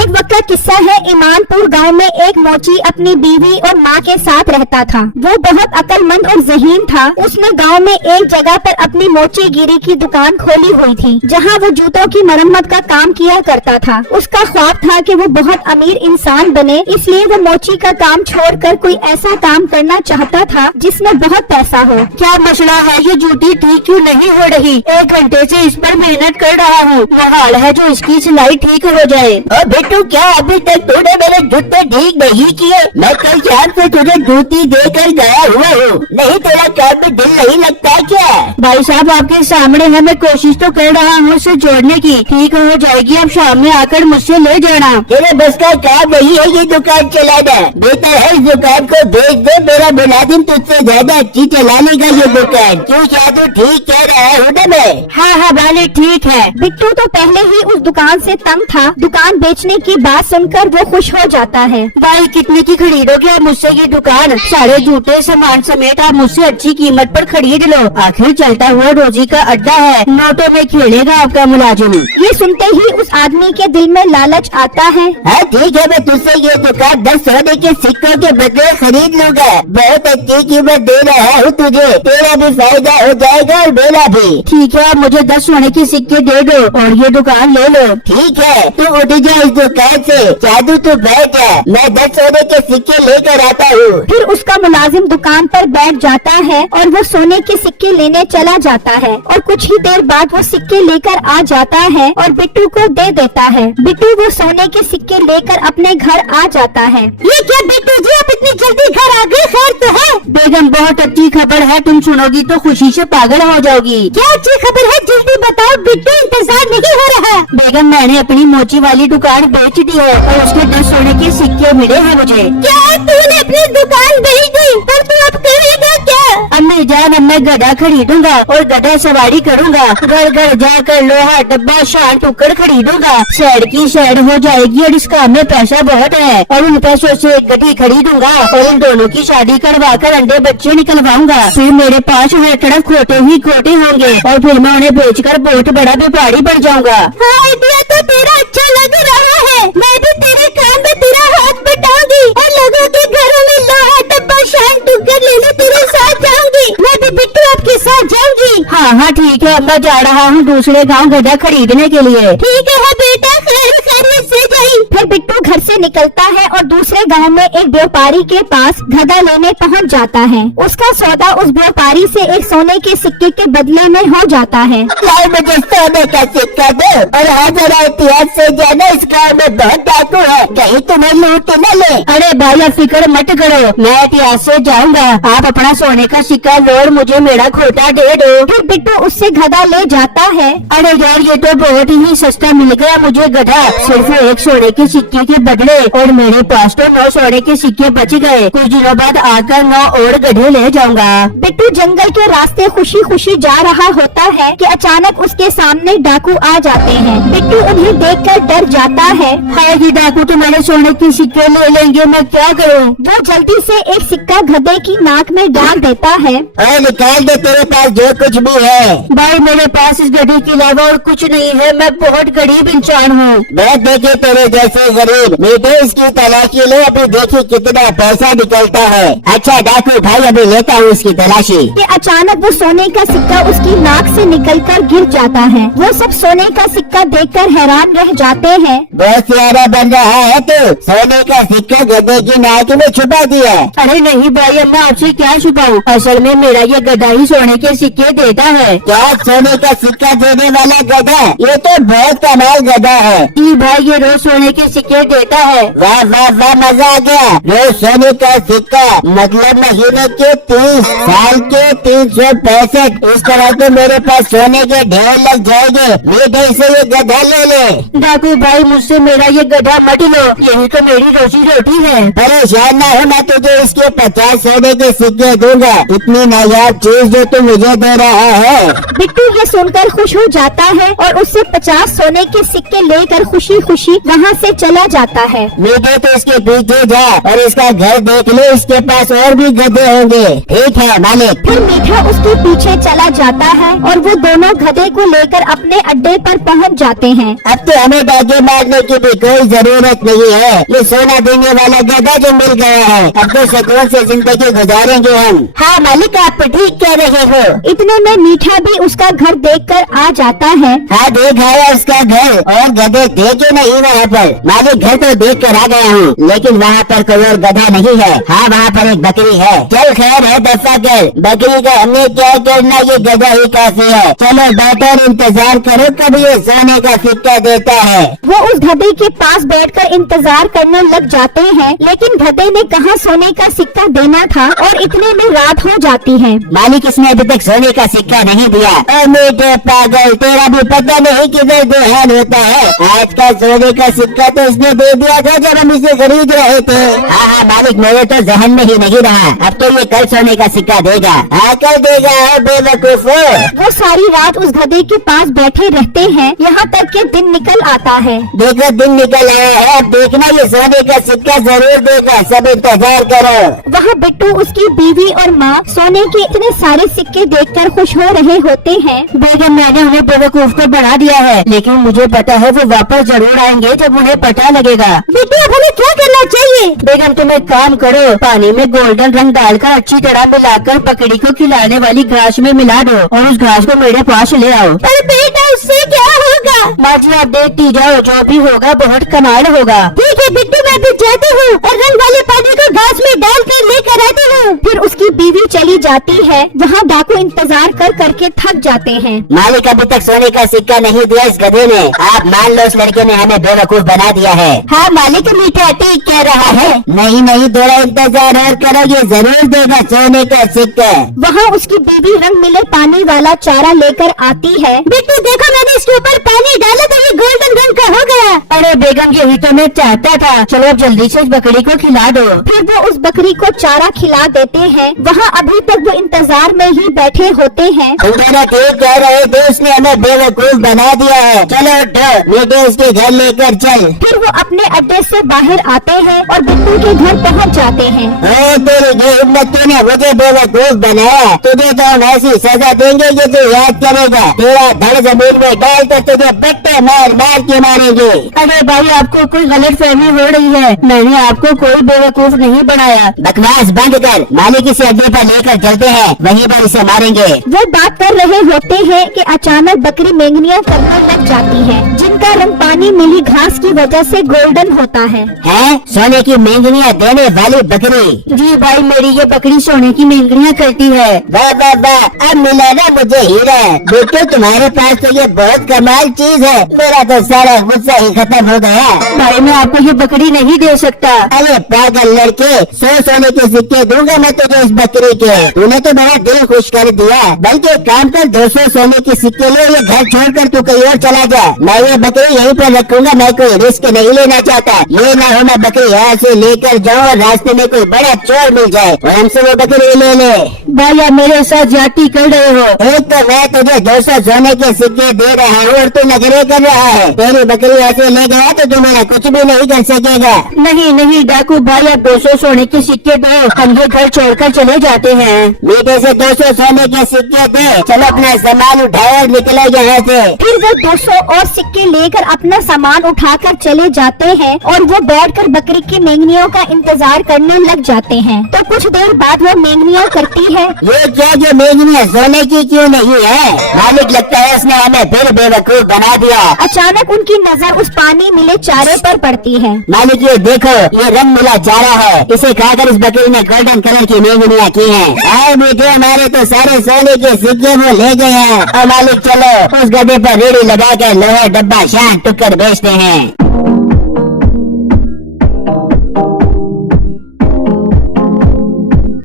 एक वक्त का किस्सा है। ईमानपुर गांव में एक मोची अपनी बीवी और माँ के साथ रहता था। वो बहुत अक्लमंद और ज़हीन था। उसने गांव में एक जगह पर अपनी मोची गिरी की दुकान खोली हुई थी, जहां वो जूतों की मरम्मत का काम किया करता था। उसका ख्वाब था कि वो बहुत अमीर इंसान बने, इसलिए वो मोची का काम छोड़कर कोई ऐसा काम करना चाहता था जिसमें बहुत पैसा हो। क्या मसला है? ये जूती ठीक क्यों नहीं हो रही? 1 घंटे से इस पर मेहनत कर रहा हूँ। वो हाल है जो इसकी सिलाई ठीक हो जाए। बेटू, क्या अभी तक तूने मेरे जूते ठीक नहीं किए? मैं कल शाम से तुझे जूती देकर गया हुआ हूँ। नहीं, तेरा काम में दिल नहीं लगता क्या? भाई साहब, आपके सामने है, मैं कोशिश तो कर रहा हूँ इसे जोड़ने की। ठीक हो जाएगी, अब शाम में आकर मुझसे ले जाना। तेरे बस का काम नहीं है ये दुकान चलाना। बेटा है, इस दुकान को बेच दे। मेरा मुलाजिम तुझसे ज्यादा अच्छी चला लेगा ये दुकान। क्यों जादू? ठीक कह रहा हूँ ना मैं? हाँ वाले ठीक है। बिट्टू तो पहले ही उस दुकान से तंग था। दुकान बेचने की बात सुनकर वो खुश हो जाता है। भाई, कितने की खरीदोगे आप मुझसे ये दुकान? सारे जूते सामान समेत आप मुझसे अच्छी कीमत पर खरीद लो। आखिर चलता हुआ रोजी का अड्डा है, नोटों में खेलेगा आपका मुलाजिम। ये सुनते ही उस आदमी के दिल में लालच आता है। हाँ ठीक है, मैं तुझसे ये दुकान 10 सोने के सिक्कों के बदले खरीद लूंगा। बहुत अच्छी कीमत दे रहा हूँ तुझे। तेरा भी फायदा हो जाएगा और मेरा भी। ठीक है, मुझे 10 सोने के सिक्के दे दो और ये दुकान ले लो। ठीक है, तू उठ जा इस दुकान से। जादू तू बैठ जा, मैं 10 सोने के सिक्के लेकर आता हूँ। फिर उसका मुलाजिम दुकान पर बैठ जाता है और वो सोने के सिक्के लेने चला जाता है। और कुछ ही देर बाद वो सिक्के लेकर आ जाता है और बिट्टू को दे देता है। बिट्टू वो सोने के सिक्के लेकर अपने घर आ जाता है। ये क्या बिट्टू जी, आप इतनी जल्दी घर आ गए? खैर तो है? बेगम, बहुत अच्छी खबर है, तुम सुनोगी तो खुशी से पागल हो जाओगी। क्या अच्छी खबर है? जल्दी बताओ बिट्टू, इंतजार नहीं हो रहा। बेगम, मैंने अपनी मोची वाली दुकान बेच दी है और उसके 10 सोने के सिक्के मिले हैं मुझे। क्या तूने अपनी दुकान बेच दी? पर तू अब करेगा क्या? अम्मी जान, अब मैं गधा खरीदूंगा और गधा सवारी करूंगा। घर घर जाकर लोहा डब्बा शान टुकड़ खरीदूंगा। शहर की शहर हो जाएगी और इस काम में पैसा बहुत है। और उन पैसों से एक गधी खरीदूंगा और उन दोनों की शादी करवा कर अंडे बच्चे निकलवाऊंगा। फिर मेरे पास हर तरफ खोटे ही खोटे होंगे और फिर मैं उन्हें बेचकर बहुत बड़ा व्यापारी बन जाऊंगा। हाँ, आइडिया तो तेरा अच्छा लग रहा है। मैं भी तेरे काम में तेरा हाथ बटाऊंगी और लोगों के घरों में लोहा डब्बा शान टुकड़ लेने तेरे साथ जाऊंगी। मैं भी बिट्टू आपके साथ जाऊंगी। हाँ ठीक है, मैं जा रहा हूँ दूसरे गाँव गधा खरीदने के लिए। ठीक है बेटा, खैरियत से जाइए। फिर बिट्टू घर से निकलता है और दूसरे गांव में एक व्यापारी के पास गधा लेने पहुंच जाता है। उसका सौदा उस व्यापारी से एक सोने के सिक्के के बदले में हो जाता है। लाओ मुझे सोने का सिक्का दो और हाँ जरा एहतियात से जाना, इस गाँव में बहुत डाकू है, कहीं तुम्हें लूट न ले। अरे भाई, आप फिक्र मत करो, मैं एहतियात से जाऊंगा। आप अपना सोने का सिक्का लो और मुझे मेरा खोटा दे दो। फिर बिट्टू उससे गधा ले जाता है। अरे यार, ये तो बहुत ही सस्ता मिल गया मुझे गधा। सिर्फ 1 सोने के सिक्के के बदले और मेरे पास तो 9 सोने के सिक्के बच गए। कुछ दिनों बाद आकर 9 और गधे ले जाऊंगा। बिट्टू जंगल के रास्ते खुशी खुशी जा रहा होता है कि अचानक उसके सामने डाकू आ जाते हैं। बिट्टू उन्हें देखकर डर जाता है। हाय, ये डाकू तो मेरे सोने के सिक्के ले लेंगे, मैं क्या करूं? वो जल्दी से एक सिक्का गधे की नाक में डाल देता है। अरे निकाल दे तेरे पास जो कुछ भी है। भाई, मेरे पास इस गधे के अलावा और कुछ नहीं है, मैं बहुत गरीब इंसान हूँ। मैं देखे तेरे जैसे गरीब बेटे, इसकी तलाशी ले, अभी देखिए कितना पैसा निकलता है। अच्छा डाकू भाई, अभी लेता हूँ इसकी तलाशी। कि अचानक वो सोने का सिक्का उसकी नाक से निकलकर गिर जाता है। वो सब सोने का सिक्का देखकर हैरान रह जाते हैं। बहुत सियारा बन रहा है तू, सोने का सिक्का गधे की नाक में छुपा दिया। अरे नहीं भाई, अब मैं आपसे क्या छुपाऊं? असल में मेरा ये गधा ही सोने के सिक्के देता है। क्या सोने का सिक्का देने वाला गधा? ये तो बहुत कमाल गधा है। जी भाई, ये रोज सोने के सिक्के देता है। वाह वाह वाह, मजा आ गया। रोज सोने का सिक्का मतलब महीने के 30, साल के 365। इस तरह तो मेरे पास सोने के ढेर लग जाएंगे। मीठे से ये गधा ले ले। डाकू भाई, मुझसे मेरा ये गधा मत लो, यही तो मेरी रोजी रोटी है। परेशान न हो, मैं तुझे इसके 50 सोने के सिक्के दूंगा। इतनी नायाब चीज जो तू मुझे दे रहा है। बिट्टू ये सुनकर खुश हो जाता है और उससे 50 सोने के सिक्के लेकर खुशी खुशी वहाँ से चला जाता जाता है। मीठे तो इसके पीछे जा और इसका घर देख ले, इसके पास और भी गधे होंगे। ठीक है मालिक। फिर मीठा उसके पीछे चला जाता है और वो दोनों गधे को लेकर अपने अड्डे पर पहुंच जाते हैं। अब तो हमें डाके मारने की भी कोई जरूरत नहीं है, ये सोना देने वाला गधा जो मिल गया है, अब तो सुकून से जिंदगी गुजारेंगे हम। हाँ मालिक, आप ठीक कह रहे हो। इतने में मीठा भी उसका घर देखकर आ जाता है। हाँ देख आया उसका घर, और गधे थे कि नहीं वहाँ पर? मालिक घर तो देख कर आ गया हूँ, लेकिन वहाँ पर कोई और गधा नहीं है। हाँ वहाँ पर एक बकरी है। चल खैर है दफा कर, बकरी का हमें क्या करना, ये गधा ही काफी है। चलो बैठकर इंतजार करो कब ये सोने का सिक्का देता है। वो उस गधे के पास बैठकर इंतजार करने लग जाते हैं, लेकिन गधे ने कहाँ सोने का सिक्का देना था और इतने में रात हो जाती है। मालिक इसने अभी तक सोने का सिक्का नहीं दिया। ओ मीठे पागल, तेरा भी पता नहीं किधर देहान होता है। आज का सोने का सिक्का तो इसने दे दिया था जब हम इसे खरीद रहे थे। हाँ मालिक मेरे तो जहन में ही नहीं रहा, अब तो ये कल सोने का सिक्का देगा। हाँ कल देगा बेवकूफ। वो सारी रात उस गधे के पास बैठे रहते हैं, यहाँ तक कि दिन निकल आता है। देखो दिन निकल आया है, अब देखना ये सोने का सिक्का जरूर देगा, सब इंतजार करो। वहाँ बिट्टू, उसकी बीवी और माँ सोने के इतने सारे सिक्के देखकर खुश हो रहे होते हैं। बेगम मैंने उन्हें बेवकूफ को बढ़ा दिया है, लेकिन मुझे पता है वो वापस जरूर आएंगे जब उन्हें पता लगेगा। बेटी अब हमें क्या करना चाहिए? बेगम तुम एक काम करो, पानी में गोल्डन रंग डालकर अच्छी तरह मिलाकर बकरी को खिलाने वाली घास में मिला दो और उस घास को मेरे पास ले आओ। पर बेटा उससे क्या होगा? माँ जी आप देखती जाओ, जो भी होगा बहुत कमाल होगा। ठीक है बिट्टू, मैं भी जाती हूँ और रंग वाले पानी को घास में डालकर लेकर आती हूँ। फिर उसकी बीवी चली जाती है। वहाँ डाकू इंतजार कर करके थक जाते हैं। मालिक अभी तक सोने का सिक्का नहीं दिया इस गधे ने, आप मान लो उस लड़के ने हमें बेवकूफ बना दिया है। हाँ मालिक मीठा ठीक कह रहा है। नहीं थोड़ा इंतजार और करो, ये जरूर देगा सोने का सिक्का। वहाँ उसकी बीवी रंग मिले पानी वाला चारा लेकर आती है। बिट्टू देखो, मैंने इसके ऊपर पानी डाला तो ये गोल्डन रंग का हो गया। अरे बेगम यही तो मैं चाहता था, चलो अब जल्दी से इस बकरी को खिला दो। फिर वो उस बकरी को चारा खिला देते हैं। वहाँ अभी तक वो इंतजार में ही बैठे होते हैं। तुम्हारा ठीक कह रहे थे, उसने हमें बेवकूफ बना दिया है। चलो उठो, मीठे उसके घर लेकर चल। फिर वो अपने अड्डे से बाहर आते हैं और बिट्टू के घर पहुँच जाते हैं। तेरी ये हिम्मत तूने मुझे बेवकूफ बनाया, तुझे तो हम ऐसी सजा देंगे कि तू याद करेगा। तेरा धड़ जमीन में डाल तो तुझे बट्टे मार मार के मारेंगे। अरे भाई आपको कोई गलत फहमी हो रही है, मैंने आपको कोई बेवकूफ नहीं बनाया। बकवास बंद कर, मालिक इसे अड्डे पर लेकर चलते हैं, वहीं पर इसे मारेंगे। वो बात कर रहे होते हैं कि अचानक बकरी मेंगनियां करने लग जाती है, जिनका रंग पानी मिली घास की वजह से गोल्डन होता है। सोने की मेंगनियां देने वाली बकरी? जी भाई मेरी ये बकरी सोने की मेंगनियां करती है। वाह वाह वाह, अब मिला ना मुझे हीरा। बेटे तुम्हारे पास तो ये बहुत कमाल चीज है, मेरा तो सारा गुस्सा ही खत्म हो गया। भाई मैं आपको ये बकरी नहीं दे सकता। अरे पागल लड़के, 100 सोने के सिक्के दूंगा मैं तुझे इस बकरी के। तूने तो मेरा दिल खुश कर दिया, बल्कि एक काम कर 200 सोने के सिक्के ले, ये घर छोड़कर तू कहीं और चला जा। मैं ये बकरी यहीं पर रखूंगा, मैं कोई रिस्क नहीं लेना चाहता। ये ना हो मैं बकरी यहाँ से लेकर जाऊँ और रास्ते में कोई बड़ा चोर मिल जाए और हमसे वो बकरी ले ले। भाई आप मेरे साथ ज्यादती कर रहे हो। एक तो मैं तुझे 200 सोने के सिक्के दे रहा हूँ और तू नखरे कर रहा है। तेरी बकरी ऐसे ले गया तो तू मेरा कुछ भी नहीं कर सकेगा। नहीं डाकू भाई आप 200 सोने के सिक्के दो, हम ये घर छोड़कर चले जाते हैं। मीठे से 200 सोने के सिक्के दे, चलो अपना सामान उठाओ और निकलो यहाँ से। फिर वो 200 और सिक्के लेकर अपना सामान उठाकर चले जाते हैं और वो बैठकर बकरी की मेंगनियों का इंतजार करने लग जाते हैं। तो कुछ देर बाद वो मेंगनियां करती है। ये क्या जो मेंगनियां सोने की क्यों नहीं है? मालिक लगता है उसने हमें फिर बेवकूफ बना दिया। अचानक उनकी नजर उस पानी मिले चारे पर पड़ती है। मालिक ये देखो, ये रंग मिला चारा है, इसे खाकर इस बकरी ने गोल्डन कलर की मेंगनियां की हैं। आए मीठे, हमारे तो सारे सोने के सिक्के वो ले गए हैं। और मालिक चलो उस गधे पर रेड़ी लगा कर लोहे डब्बा शान टुक्कर बेचते हैं।